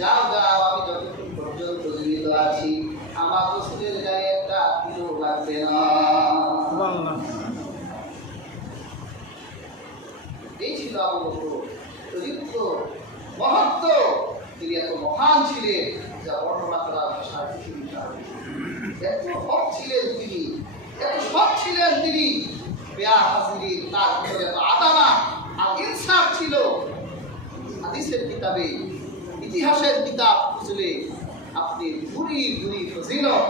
যাও যাও, আমি যতক্ষণ পর্যন্ত জীবিত আছি আমার রসুলের গায়ে একটা কিলো লাগবে না। এই ছিল আবু বকর চরিত্র মহত্ব। তিনি এত মহান ছিলেন যা বর্ণনা করার ভাষা পৃথিবী এত সৎ ছিলেন তিনি, এত সৎ ছিলেন তিনি। তার ভিতরে এত আদালত আর ইনসাফ ছিল। হাদিসের কিতাবে, ইতিহাসের কিতাব খুঁজলে আপনি ভুরি ভুরি ফজিলত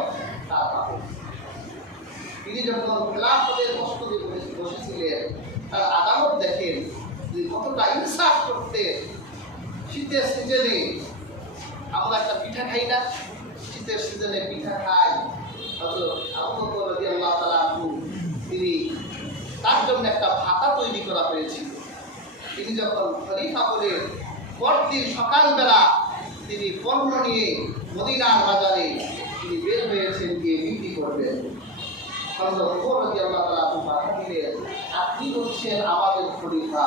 তার পাবেন। তিনি যখন খেলাফতের মসনদে বসেছিলেন, তার আদালত দেখেন যে কতটা ইনসাফ করতে। শীতের সিজনে আমরা একটা পিঠা খাই না, শীতের সিজনে পিঠা খাই। হযরত আবু বকর রাদিয়াল্লাহু তাআলা আনহু তিনি তার জন্য একটা ভাতা তৈরি করা হয়েছিল। তিনি যখন খলিফা হলেন, পরদিন সকালবেলা তিনি পণ্য নিয়ে মদিনার বাজারে তিনি বের হয়েছেন, গিয়ে বিক্রি করবেন। আপনি হচ্ছেন আমাদের খলিফা,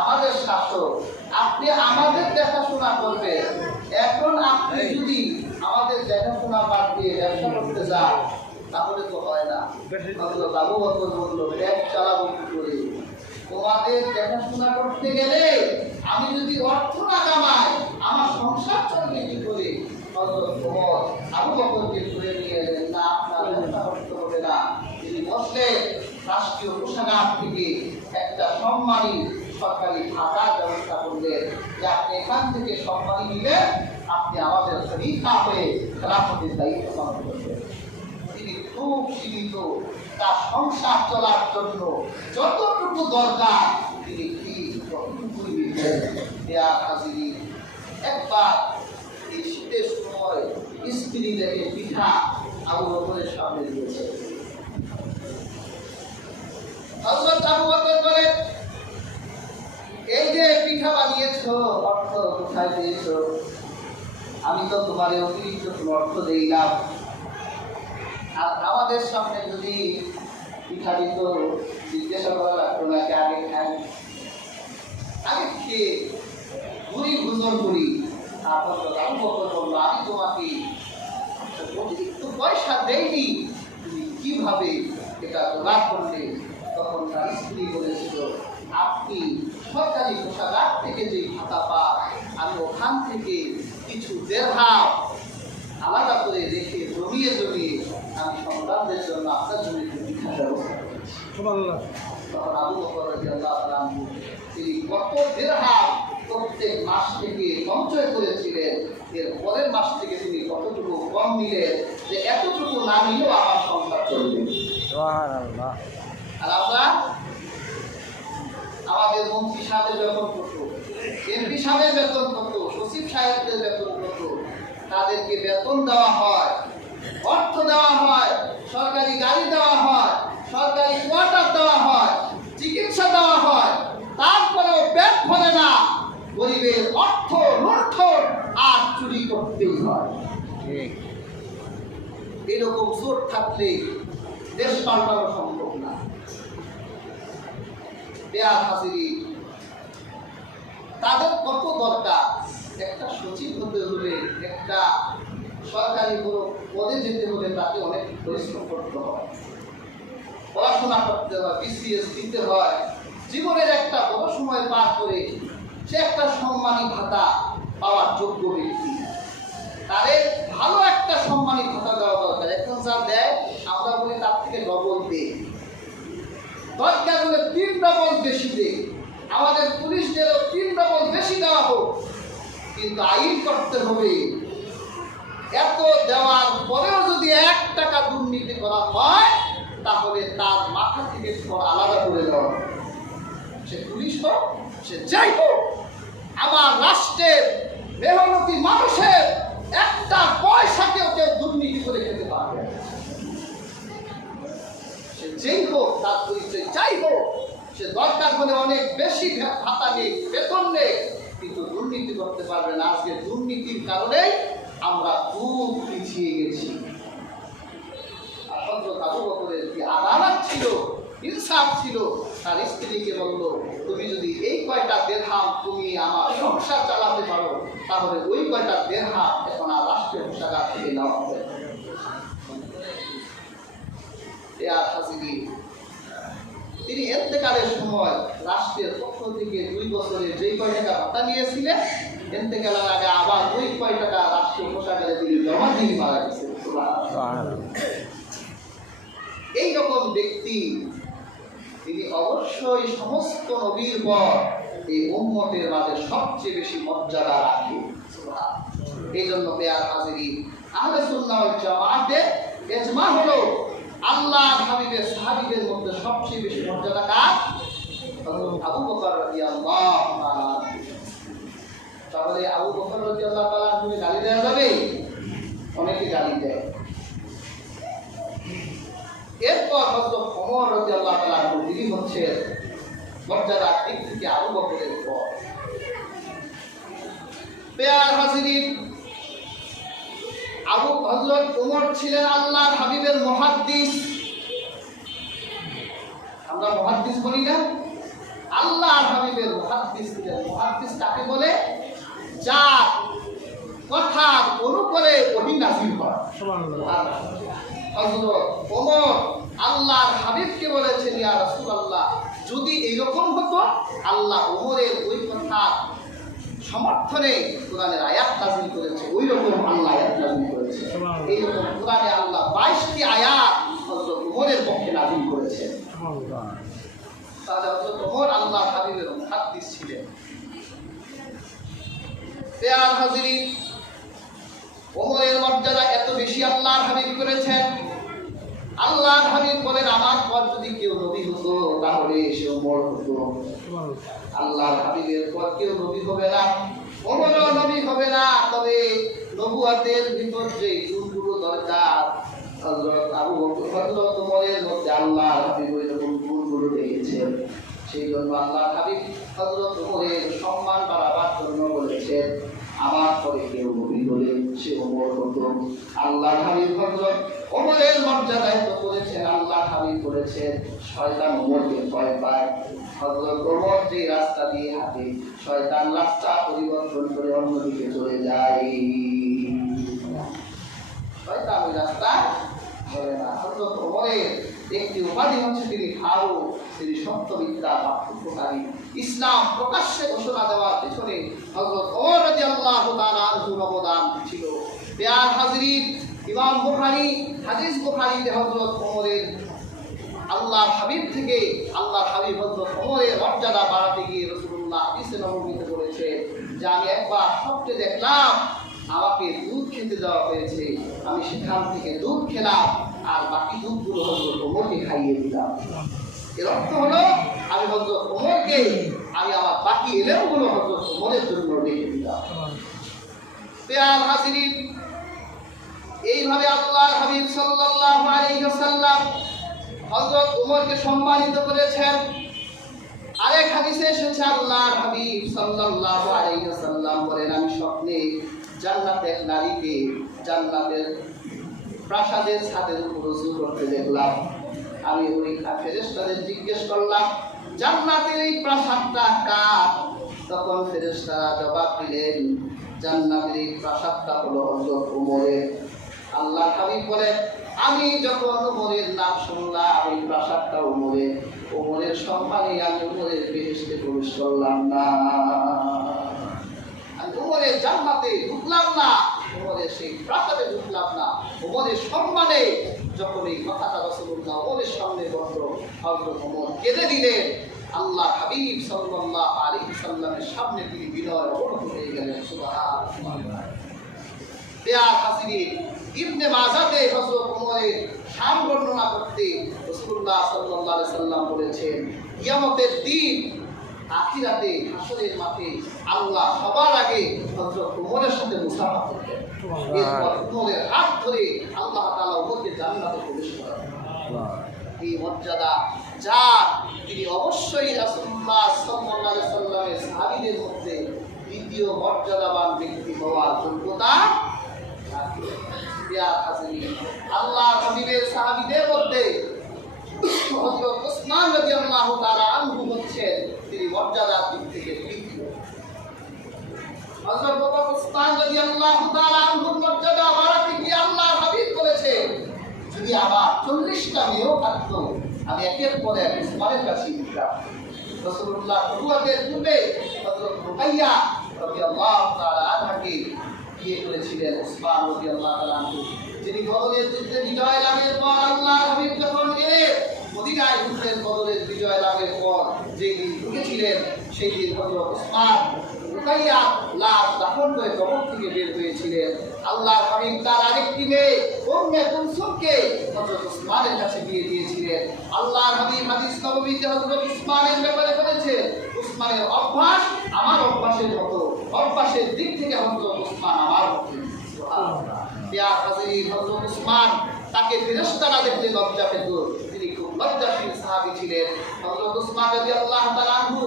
আমাদের শাসক, আপনি আমাদের দেখাশোনা করবেন। এখন আপনি যদি আমাদের দেখাশোনা বাদ দিয়ে ব্যবসা করতে যান তাহলে তো হয় না। আবু বকর বলল, ব্যাগ চালাবো কি করে? তোমাদের দেখাশোনা করতে গেলে আমি যদি অর্থ না কামাই আমার সংসার চলবে কি করে? আবু বকরকে ধরে নিয়ে এলেন, না আপনার ব্যবসা করতে হবে না। তিনি বসলেন, রাষ্ট্রীয় কোষাগার থেকে একটা সম্মানী সরকারি ভাতার ব্যবস্থা করলেন যে আপনি এখান থেকে সম্মানী নিলেন, আপনি আমাদের খলিফা হয়ে খেলাফতের দায়িত্ব পালন করবেন। তিনি খুব সীমিত তার সংসার চলার জন্য যতটুকু দরকার তিনি ততটুকুই নিতেন। একবার এই শীতের সময় স্ত্রী দেখে পিঠা আবু বকরের সামনে দিয়েছে। হযরত আবু বকর বলে, এই যে পিঠা বানিয়েছো, অর্থ কোথায় পেয়েছো? আমি তো তোমার অতিরিক্ত কোনো অর্থ দেই না। আর আমাদের সামনে যদি পিঠা দিত জিজ্ঞাসা করা লাগতো নাকি আগে খাই, আগে খেয়ে ঘুরি গুজর করি। তারপর আবু বকর বলল, আমি তোমাকে অতিরিক্ত পয়সা দেইনি, তুমি কিভাবে এটা জোগাড় করলে? তখন তার স্ত্রী বলেছিল, আপনি সরকারি কোষাগার থেকে যে ভাতা পান, আমি ওখান থেকে কিছু দিরহাম আলাদা করে রেখে জমিয়ে জমিয়ে আমি সন্তানদের জন্য আপনার জন্য পিঠার ব্যবস্থা করেছি। তখন আবু বকর রাদিয়াল্লাহু তাআলা আনহু তিনি কত দিরহাম প্রত্যেক মাস থেকে সঞ্চয় করেছিলেন, এর পরের মাস থেকে তিনি কতটুকু কম নিলেন যে এতটুকু না নিলেও আমার সংসার চলবে। সুবহানাল্লাহ। আর আমরা আমাদের মন্ত্রী সাহেবের বেতন কত, এমপি সাহেবের বেতন কত, সচিব সাহেবদের বেতন কত, তাদেরকে বেতন দেওয়া হয়, অর্থ দেওয়া হয়, সরকারি গাড়ি দেওয়া হয়, সরকারি কোয়ার্টার দেওয়া হয়, চিকিৎসা দেওয়া হয়, তারপরেও পেট ভরে না। গরিবের অর্থ লুণ্ঠন আর চুরি করতেই হয়। এরকম জোর থাকলে দেশ পাল্টানো সম্ভব না। তাদের কত দরকার, একটা সচিব হতে হলে, একটা সরকারি পদে যেতে হলে তাকে অনেক পরিশ্রম করতে হয়, পড়াশোনা করতে হয়, বিসিএস দিতে হয়, জীবনের একটা বড় সময় পার করে সে একটা সম্মানী ভাতা পাওয়ার যোগ্য ব্যক্তি। তারে ভালো একটা সম্মানী ভাতা দেওয়া দরকার। এখন যা দেয় আমরা বলি তার থেকে ডবল দেয়, দরকার হলে 3 ডবল বেশি দেয়, আমাদের পুলিশদেরও 3 ডবল বেশি দেওয়া হোক, কিন্তু আইন করতে হবে এত দেওয়ার পরেও যদি 1 টাকা দুর্নীতি করা হয় তাহলে তার মাথা থেকে আলাদা করে দেওয়া। সে পুলিশ হোক, সে যাই হোক, আমার রাষ্ট্রের মেহনতি মানুষের একটা পয়সাকেও কেউ দুর্নীতি করে খেতে পারবে। সে যেই হোক, তার পরিচয় যাই হোক, সে দরকার হলে অনেক বেশি ভাতা নেই, বেতন নেই, কিন্তু দুর্নীতি করতে পারবে না। আজকে দুর্নীতির কারণে আমরা খুব পিছিয়ে গেছি। আর হযরত আবু বকরের কি আদালত ছিল, ইনসাফ ছিল, তার স্ত্রীকে বলল, তুমি যদি এই কয়টা দিরহাম তুমি আমার সংসার চালাতে পারো, তাহলে ওই কয়টা দিরহাম এখন আর রাষ্ট্রীয় কোষাগার থেকে নেওয়া হবে। তিনি ইন্তেকালের সময় রাষ্ট্রের পক্ষ থেকে 2 বছরে যেই কয় টাকা ভাতা নিয়েছিলেন, ইন্তেকালের আগে আবার ওই কয় টাকা রাষ্ট্রীয় কোষাগারে তিনি জমা দিয়ে মারা গেছেন। এইরকম ব্যক্তি তিনি অবশ্যই সমস্ত নবীর পর এই উম্মতের মাঝে সবচেয়ে বেশি মর্যাদা রাখে। এই জন্য পেয়ার হাজিরিন, আহলে সুন্নাহ ওয়াল জামাতে ইজমা হলো আল্লাহর হাবিবের সাহাবীদের মধ্যে সবচেয়ে বেশি মর্যাদা কার? হযরত আবু বকর রাদিয়াল্লাহু তাআলা। তাহলে আবু বকর রাদিয়াল্লাহু তাআলা তুমি গালি দেওয়া যাবে? অনেকে গালি দেয়। এরপর হযরত ওমর রাদিয়াল্লাহু তাআলা তিনি হচ্ছে মর্যাদা দিক থেকে আবু বকরের পর। পেয়ার হাজিরিন, হযরত ওমর ছিলেন আল্লাহর হাবিবের মুহাদ্দিস। আমরা মুহাদ্দিস বলি না? আল্লাহর হাবিবের মুহাদ্দিস ছিলেন। মুহাদ্দিস কাকে বলে? যার কথার অনুকূলে ওহী নাযিল হয়। সুবহানাল্লাহ। হযরত ওমর আল্লাহর হাবিবকে বলেছেন, ইয়া রাসূলুল্লাহ, যদি এইরকম হতো, আল্লাহ ওমরের ওই কথা সমর্থনে কোরআনের আয়াত নাযিল করেছে, ওই রকম আল্লাহ আয়াত নাযিল করেছে। এইরকম কোরআনে আল্লাহ 22টি আয়াত হযরত ওমরের পক্ষে নাযিল করেছেন। তাহলে হযরত ওমর আল্লাহর হাবিবের মুহাদ্দিস ছিলেন। পেয়ার হাজিরিন, ওমরের মর্যাদা এত বেশি আল্লাহর হাবিব করেছেন। আল্লাহর হাবিব বলেন, আমার পর যদি কেউ নবী হতো তাহলে সে ওমর হতো। আল্লাহর হাবিবের পর কেউ নবী হবে না, ওমরও নবী হবে না। তবে নবুয়তের ভিতর যে গুণগুলো দরকার, হযরত ওমরের মধ্যে আল্লাহর হাবিব ওই রকম গুণগুলো দেখেছেন। সেই জন্য আল্লাহর হাবিব হযরত ওমরের সম্মান বাড়াবার জন্য বলেছেন, আমার পরে কেউ নবী হলে সে ওমর হতো। আল্লাহর হাবিব হযরত ওমরের মর্যাদা এত করেছেন, আল্লাহর হাবিব বলেছেন, শয়তান ওমরকে ভয় পায়। হযরত ওমর যে রাস্তা দিয়ে হাঁটে, শয়তান রাস্তা পরিবর্তন করে অন্যদিকে চলে যায়। শয়তান ওই রাস্তা ধরে না। হযরত ওমরের একটি উপাধি হচ্ছে তিনি ফারুক, তিনি সত্যবিদ্যা পাঠ্যকারী। ইসলাম প্রকাশ্যে ঘোষণা দেওয়ার পিছনে হযরত ওমর রাদিয়াল্লাহু তাআলা আনহুর অবদান ছিল। পেয়ার হাজিরিন, ইমাম বুখারী হাদিস বুখারীতে হযরত ওমরের আল্লাহর হাবিব থেকে আল্লাহর হাবিব হযরত ওমরের মর্যাদা বাড়াতে গিয়ে রাসূলুল্লাহ হাদিসে নববীতে বলেছে যে, আমি একবার স্বপ্নে দেখলাম আমাকে দুধ খেতে দেওয়া হয়েছে, আমি সেখান থেকে দুধ খেলাম আর বাকি দুধগুলো হযরত ওমরকে খাইয়ে দিলাম। এর অর্থ হলো আমি হযরত ওমরকে আমি আমার বাকি এলেমগুলো হযরত ওমরের জন্য রেখে দিলাম। পেয়ার হাজিরিন, এইভাবে আল্লাহর হাবিব সাল্লাল্লাহু আলাইহি ওয়াসাল্লাম হযরত ওমরকে সম্মানিত করেছেন। আরেক হাদিসে এসেছে আল্লাহর হাবিব সাল্লাল্লাহু আলাইহি ওয়াসাল্লাম বলেন, আমি স্বপ্নে জান্নাতের নারীকে জান্নাতের প্রাসাদের ছাদের উপর ওযু করতে দেখলাম। আমি ওই ফেরেশতাদের জিজ্ঞেস করলাম, জান্নাতের এই প্রাসাদটা কার? তখন ফেরেশতারা জবাব দিলেন, জান্নাতের এই প্রাসাদটা হলো হযরত ওমরের। আল্লাহর হাবিব বলেন, আমি যখন ওমরের নাম শুনলাম, ওই প্রাসাদটা ওমরের সম্মানে আমি ওমরের বেহেশতে প্রবেশ করলাম না, আমি ওমরের জান্নাতে ঢুকলাম না, ওমরের সেই প্রাসাদে ঢুকলাম না। ওমরের সম্মানে যখন এই কথাটা রাসূলুল্লাহ ওমরের সামনে বলল, হযরত ওমর কেঁদে দিলেন। আল্লাহ হাবিব সাল্লাল্লাহু আলাইহি সাল্লামের সামনে তিনি বিনয় অবনত হয়ে গেলেন। সুবহানাল্লাহ। পেয়ার হাজিরিন, ইবনে মাজাতে হযরত ওমরের শান বর্ণনা করতে রাসূলুল্লাহ সাল্লাল্লাহু আলাইহি সাল্লাম বলেছেন, কিয়ামতের দিন আখিরাতে হাসরের মাঠে আল্লাহ সবার আগে হযরত ওমরের সাথে মুসাফা করবেন। এরপর ওমরের হাত ধরে আল্লাহ তাআলা ওমরকে জান্নাতে প্রবেশ করাবেন। এই মর্যাদা যার, তিনি অবশ্যই রাসূলুল্লাহ সাল্লাল্লাহু আলাইহি সাল্লামের সাহাবীদের মধ্যে দ্বিতীয় মর্যাদাবান ব্যক্তি হওয়ার যোগ্যতা রাখে। আল্লাহর হাবিবের সাহাবীদের মধ্যে হযরত উসমান রাদিয়াল্লাহু তাআলা হযরত উসমান রাদিয়াল্লাহু তাআলা আনহুর মর্যাদা বাড়াতে গিয়ে আল্লাহর হাবিব বলেছে, যদি আমার 40টা মেয়েও থাকতো আমি একের পর এক উসমানের কাছে দিতাম। রাসূলুল্লাহ নবুয়তের পূর্বে হযরত রুকাইয়া রাদিয়াল্লাহু তাআলা আনহাকে বিয়ে করেছিলেন উসমান রাদিয়াল্লাহু তাআলা আনহু, যিনি বদরের যুদ্ধে বিজয় লাভের পর আল্লাহর হাবিব যখন এলেন মদিনায় যুদ্ধের বদরের বিজয় লাভের পর যেই দিন ঢুকেছিলেন সেই দিন হযরত উসমান রুকাইয়া লাশ দাফন করে কবর থেকে বের হয়েছিলেন। আল্লাহর হাবিব তার আরেকটি মেয়ে উম্মে কুলসুমকে হযরত উসমানের কাছে বিয়ে দিয়েছিলেন। আল্লাহর হাবিব হাদিস নববীতে হযরত উসমানের ব্যাপারে বলেছেন, উসমানের অভ্যাস আমার অভ্যাসের মতো, অভ্যাসের দিক থেকে হযরত উসমান আমার মতো। সুবহানাল্লাহ। ইয়া হাযির হযরত উসমান তাকে ফেরেশতারা দেখলে লজ্জা পেত, তিনি খুব লজ্জাশীল সাহাবী ছিলেন। হযরত উসমান রাদিয়াল্লাহু তাআলা আনহু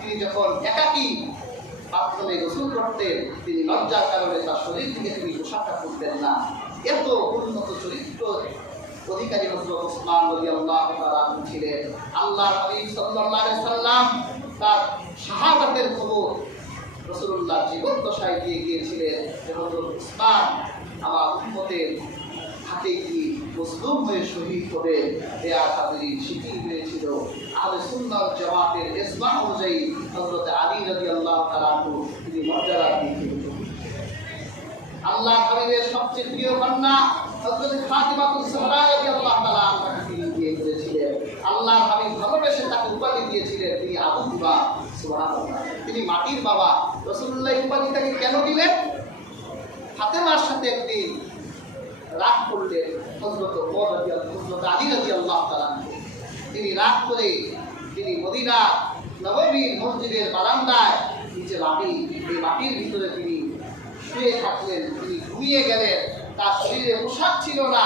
তিনি যখন একাকী বাথরুমে গোসল করতেন তিনি লজ্জার কারণে তার শরীর থেকে তিনি পোশাকটা করতেন না। এত উন্নত চরিত্র অধিকারী হযরত উসমান রাদিয়াল্লাহু তাআলা আনহু ছিলেন। আল্লাহর হাবিব সাল্লাল্লাহু আলাইহি সাল্লাম তার শাহাদাতের খবর রাসূলুল্লাহ জীবন দশায় দিয়ে গিয়েছিলেন যে হযরত উসমান আমার উম্মতের হাতে কি মজলুম হয়ে শহীদ হবে। দেয়া হাজির শিথিল হয়েছিল আহলে সুন্নাত জামাতের ইজমা অনুযায়ী হযরত আলী রাদিয়াল্লাহু তাআলা আনহু তিনি মর্যাদা দিয়েছিলেন। আল্লাহর হাবিবের সবচেয়ে প্রিয় কন্যা হযরত ফাতিমাতুজ জাহরা রাদিয়াল্লাহু তাআলা আনহাকে তিনি বিয়ে করেছিলেন। আল্লাহর হাবিব ভালোবেসে তাকে উপাধি দিয়েছিলেন তিনি আবু তুবা। সুবহানাল্লাহ। তিনি মাটির বাবা। রাসূলুল্লাহ উপাধি তাকে কেন দিলেন? ফাতেমার সাথে একদিন রাগ করলেন হযরত আলী রাদিয়াল্লাহু তাআলা আনহু। তিনি রাগ করে তিনি মদিনা নববীর মসজিদের বারান্দায় নিচে মাটি, এই মাটির ভিতরে তিনি শুয়ে থাকলেন, তিনি ঘুমিয়ে গেলেন। তার শরীরে পোশাক ছিল না,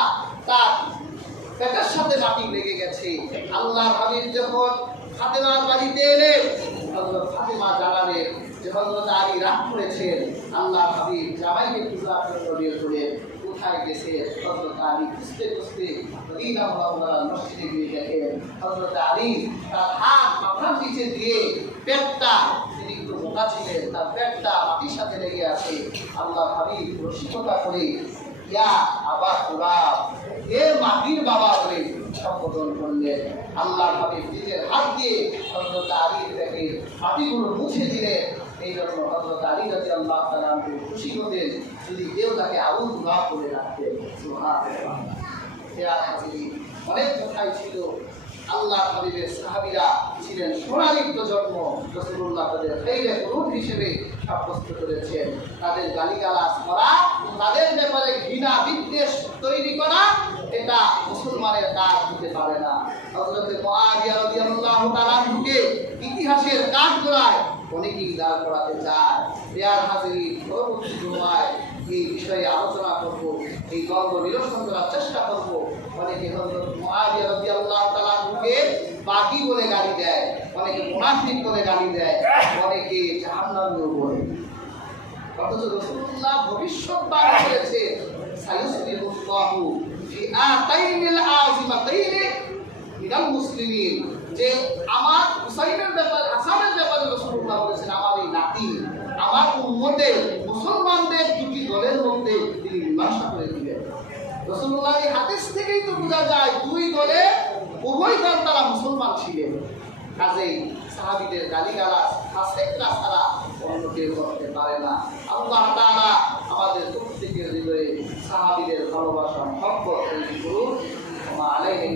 তার পেটের সাথে মাটি লেগে গেছে। আল্লাহর হাবিব যখন ফাতেমার বাড়িতে এলেন হযরত ফাতেমা জানালেন যে হযরত আলী রাগ করেছেন। আল্লাহর হাবিব জামাইকে পূজা করতে বের হলেন। কোথায় গেছে? হযরত আলী খুঁজতে খুঁজতে মদিনা মুনাওয়ারার মসজিদে গিয়ে দেখেন হযরত আলী তার হাত মাথার নিচে দিয়ে পেটটা, তিনি একটু মোটা ছিলেন, তার পেটটা মাটির সাথে লেগে আছে। আল্লাহর হাবিব রসিকতা করে ইয়া আবা কুরাব, এ মাটির বাবা বলে সম্বোধন করলেন। আল্লাহর হাবিব নিজের হাত দিয়ে হযরত আলীর পেটের মাটিগুলো মুছে দিলেন। এই জন্য হযরত আলী রাদিয়াল্লাহু তাআলা আনহু খুশি হতেন যদি কেউ তাকে আবু তুবা বলে ডাকতেন। সুবহানাল্লাহ। ইয়া হাজির, অনেক কথাই ছিল। আল্লাহর হাবিবের সাহাবীরা ছিলেন সোনালী প্রজন্ম। রাসূলুল্লাহ তাদের খাইরে কুরুন হিসেবে সাব্যস্ত করেছেন। তাদের গালিগালাজ করা, তাদের ব্যাপারে ঘৃণা বিদ্বেষ তৈরি করা, এটা মুসলমানের কাজ হতে পারে না। হযরত মুআবিয়া রাদিয়াল্লাহু তাআলা আনহুকে ইতিহাসের কাঠগড়ায় অনেকেই দাঁড় করাতে চায়। ইয়ার হাজির, পরবর্তী জুমায় এই বিষয়ে আলোচনা করব, এই দ্বন্দ্ব নিরসন করার চেষ্টা করব। অনেকে হযরত মুআবিয়া রাদিয়াল্লাহু তাআলা আনহুকে বাগী বলে গালি দেয়, অনেকে মুনাফিক বলে গালি দেয়, অনেকে জাহান্নামীও বলে। অথচ রাসূলুল্লাহ ভবিষ্যৎবাণী করেছে সায়ুসলিহুল্লাহু ফি আতাইনিল আযিমাতাইনি মিনাল মুসলিমিন, যে আমার হুসাইনের ব্যাপারে, হাসানের ব্যাপারে রাসূলুল্লাহ বলেছেন আমার এই নাতি, আমার উম্মতের মুসলমানদের দুটি দলের মধ্যে তিনি মীমাংসা করে দিলেন। রাসূলুল্লাহ এই হাদিস থেকেই তো বোঝা যায় দুই দলে উভয় দল তারা মুসলমান ছিলেন। কাজেই সাহাবীদের গালিগালাজ ফাসিকরা ছাড়া অন্য কেউ করতে পারে না। আল্লাহ তাআলা আমাদের প্রত্যেকের হৃদয়ে সাহাবীদের ভালোবাসা মহব্বত তৈরি করুন। ওয়া আলাইহিম